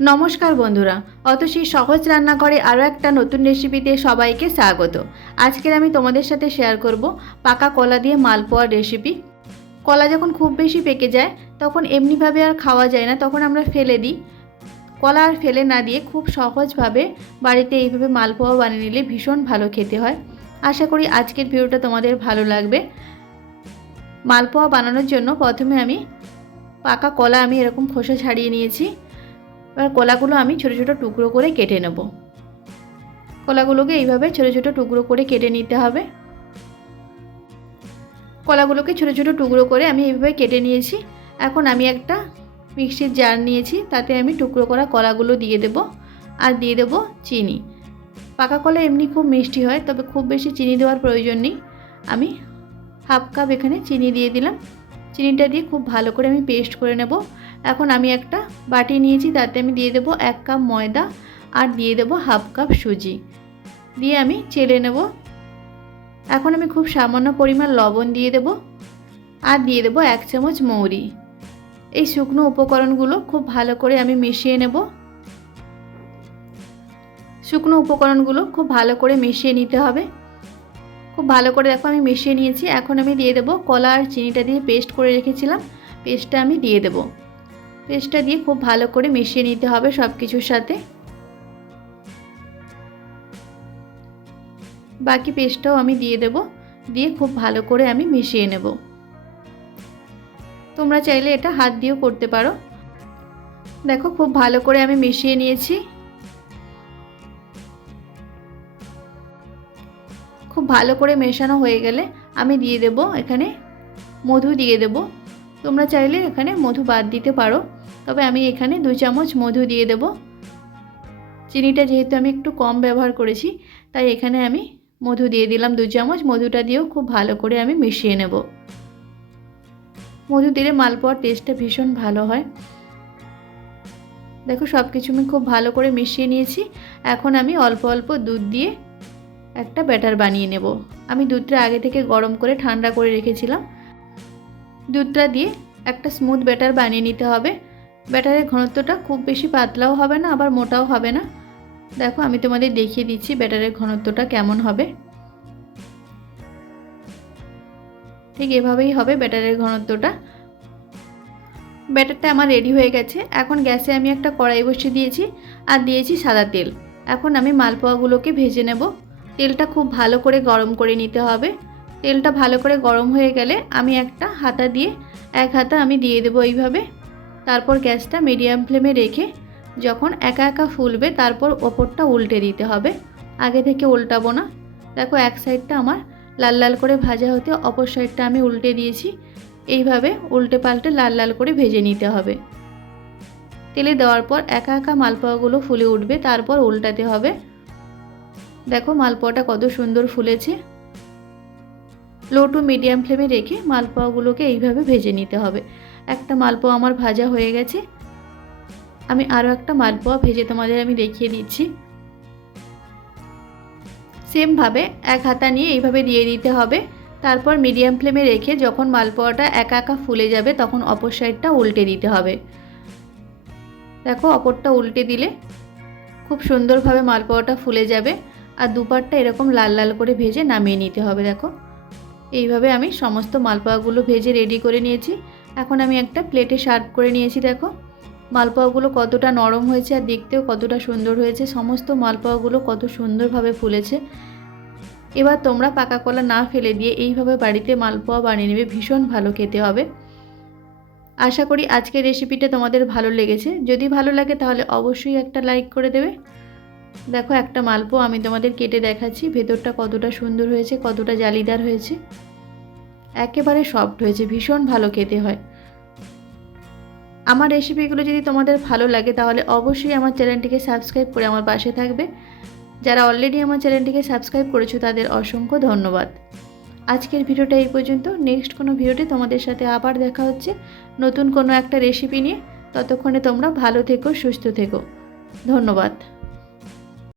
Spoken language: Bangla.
নমস্কার বন্ধুরা, অতসী সহজ রান্নাঘরে আরও একটা নতুন রেসিপিতে সবাইকে স্বাগত। আজকের আমি তোমাদের সাথে শেয়ার করব পাকা কলা দিয়ে মালপোয়ার রেসিপি। কলা যখন খুব বেশি পেকে যায় তখন এমনিভাবে আর খাওয়া যায় না, তখন আমরা ফেলে দিই। কলা আর ফেলে না দিয়ে খুব সহজভাবে বাড়িতে এইভাবে মালপোয়া বানিয়ে নিলে ভীষণ ভালো খেতে হয়। আশা করি আজকের ভিডিওটা তোমাদের ভালো লাগবে। মালপোয়া বানানোর জন্য প্রথমে আমি পাকা কলা এরকম খোসা ছাড়িয়ে নিয়েছি। এবার কলাগুলো আমি ছোটো ছোটো টুকরো করে কেটে নেব। কলাগুলোকে এইভাবে ছোটো ছোটো টুকরো করে কেটে নিতে হবে। কলাগুলোকে ছোটো ছোটো টুকরো করে আমি এইভাবে কেটে নিয়েছি। এখন আমি একটা মিক্সির জার নিয়েছি, তাতে আমি টুকরো করা কলাগুলো দিয়ে দেব আর দিয়ে দেব চিনি। পাকা কলা এমনি খুব মিষ্টি হয়, তবে খুব বেশি চিনি দেওয়ার প্রয়োজন নেই। আমি হাফ কাপ এখানে চিনি দিয়ে দিলাম। চিনিটা দিয়ে খুব ভালো করে আমি পেস্ট করে নেব। এখন আমি একটা বাটি নিয়েছি, তাতে আমি দিয়ে দেব 1 কাপ ময়দা আর দিয়ে দেব হাফ কাপ সুজি, দিয়ে আমি চেলে নেব। এখন আমি খুব সামান্য পরিমাণ লবণ দিয়ে দেব আর দিয়ে দেব 1 চামচ মৌরি। এই শুকনো উপকরণগুলো খুব ভালো করে আমি মিশিয়ে নেব। শুকনো উপকরণগুলো খুব ভালো করে মিশিয়ে নিতে হবে। খুব ভালো করে দেখো আমি মিশিয়ে নিয়েছি। এখন আমি দিয়ে দেব কলা আর চিনিটা দিয়ে পেস্ট করে রেখেছিলাম, পেস্টটা আমি দিয়ে দেব। পেস্টটা দিয়ে খুব ভালো করে মিশিয়ে নিতে হবে সব কিছুর সাথে। বাকি পেস্টটাও আমি দিয়ে দেব, দিয়ে খুব ভালো করে আমি মিশিয়ে নেব। তোমরা চাইলে এটা হাত দিয়েও করতে পারো। দেখো খুব ভালো করে আমি মিশিয়ে নিয়েছি। খুব ভালো করে মেশানো হয়ে গেলে আমি দিয়ে দেব এখানে মধু দিয়ে দেব। তোমরা চাইলে এখানে মধু বাদ দিতে পারো, তবে আমি এখানে 2 চামচ মধু দিয়ে দেব। চিনিটা যেহেতু আমি একটু কম ব্যবহার করেছি, তাই এখানে আমি মধু দিয়ে দিলাম 2 চামচ। মধুটা দিয়েও খুব ভালো করে আমি মিশিয়ে নেব। মধু দিলে মালপোয়ার টেস্টটা ভীষণ ভালো হয়। দেখো সব কিছু আমি খুব ভালো করে মিশিয়ে নিয়েছি। এখন আমি অল্প অল্প দুধ দিয়ে একটা ব্যাটার বানিয়ে নেব। আমি দুধটা আগে থেকে গরম করে ঠান্ডা করে রেখেছিলাম। দুধটা দিয়ে একটা স্মুথ ব্যাটার বানিয়ে নিতে হবে। ব্যাটারের ঘনত্বটা খুব বেশি পাতলাও হবে না, আবার মোটাও হবে না। দেখো আমি তোমাদের দেখিয়ে দিচ্ছি ব্যাটারের ঘনত্বটা কেমন হবে। ঠিক এভাবেই হবে ব্যাটারের ঘনত্বটা। ব্যাটারটা আমার রেডি হয়ে গেছে। এখন গ্যাসে আমি একটা কড়াই বসিয়ে দিয়েছি আর দিয়েছি সাদা তেল। এখন আমি মালপোয়াগুলোকে ভেজে নেব। তেলটা খুব ভালো করে গরম করে নিতে হবে। তেলটা ভালো করে গরম হয়ে গেলে আমি একটা হাতা দিয়ে এক হাতা আমি দিয়ে দেবো এইভাবে। তারপর গ্যাসটা মিডিয়াম ফ্লেমে রেখে যখন একা একা ফুলবে তারপর ওপরটা উল্টে দিতে হবে, আগে থেকে উল্টাবো না। দেখো এক সাইডটা আমার লাল লাল করে ভাজা হতে অপর সাইডটা আমি উল্টে দিয়েছি। এইভাবে উল্টে পাল্টে লাল লাল করে ভেজে নিতে হবে। তেলে দেওয়ার পর একা একা মালপোয়াগুলো ফুলে উঠবে, তারপর উল্টাতে হবে। দেখো মালপোয়াটা কত সুন্দর ফুলেছে। লো টু মিডিয়াম ফ্লেমে রেখে মালপোয়াগুলোকে এইভাবে ভেজে নিতে হবে। একটা মালপোয়া আমার ভাজা হয়ে গেছে। আমি আরও একটা মালপোয়া ভেজে তোমাদের আমি দেখিয়ে দিচ্ছি। সেমভাবে এক হাতা নিয়ে এইভাবে দিয়ে দিতে হবে। তারপর মিডিয়াম ফ্লেমে রেখে যখন মালপোয়াটা একা একা ফুলে যাবে তখন অপর সাইডটা উল্টে দিতে হবে। দেখো অপরটা উল্টে দিলে খুব সুন্দরভাবে মালপোয়াটা ফুলে যাবে। আর দুপারটা এরকম লাল লাল করে ভেজে নামিয়ে নিতে হবে। দেখো এইভাবে আমি সমস্ত মালপোয়াগুলো ভেজে রেডি করে নিয়েছি। এখন আমি একটা প্লেটে সার্ভ করে নিয়েছি। দেখো মালপোয়াগুলো কতটা নরম হয়েছে আর দেখতেও কতটা সুন্দর হয়েছে। সমস্ত মালপোয়াগুলো কত সুন্দরভাবে ফুলেছে। এবার তোমরা পাকা কলা না ফেলে দিয়ে এইভাবে বাড়িতে মালপোয়া বানিয়ে নেবে, ভীষণ ভালো খেতে হবে। আশা করি আজকের রেসিপিটা তোমাদের ভালো লেগেছে। যদি ভালো লাগে তাহলে অবশ্যই একটা লাইক করে দেবে। দেখো একটা মালপোয়া আমি তোমাদের কেটে দেখাচ্ছি, ভেতরটা কতটা সুন্দর হয়েছে, কতটা জালিদার হয়েছে, একেবারে সফট হয়েছে, ভীষণ ভালো খেতে হয়। আমার রেসিপিগুলো যদি তোমাদের ভালো লাগে তাহলে অবশ্যই আমার চ্যানেলটিকে সাবস্ক্রাইব করে আমার পাশে থাকবে। যারা অলরেডি আমার চ্যানেলটিকে সাবস্ক্রাইব করেছো তাদের অসংখ্য ধন্যবাদ। আজকের ভিডিওটা এই পর্যন্ত। নেক্সট কোনো ভিডিওতে তোমাদের সাথে আবার দেখা হচ্ছে নতুন কোনো একটা রেসিপি নিয়ে। ততক্ষণে তোমরা ভালো থেকো, সুস্থ থেকো। ধন্যবাদ।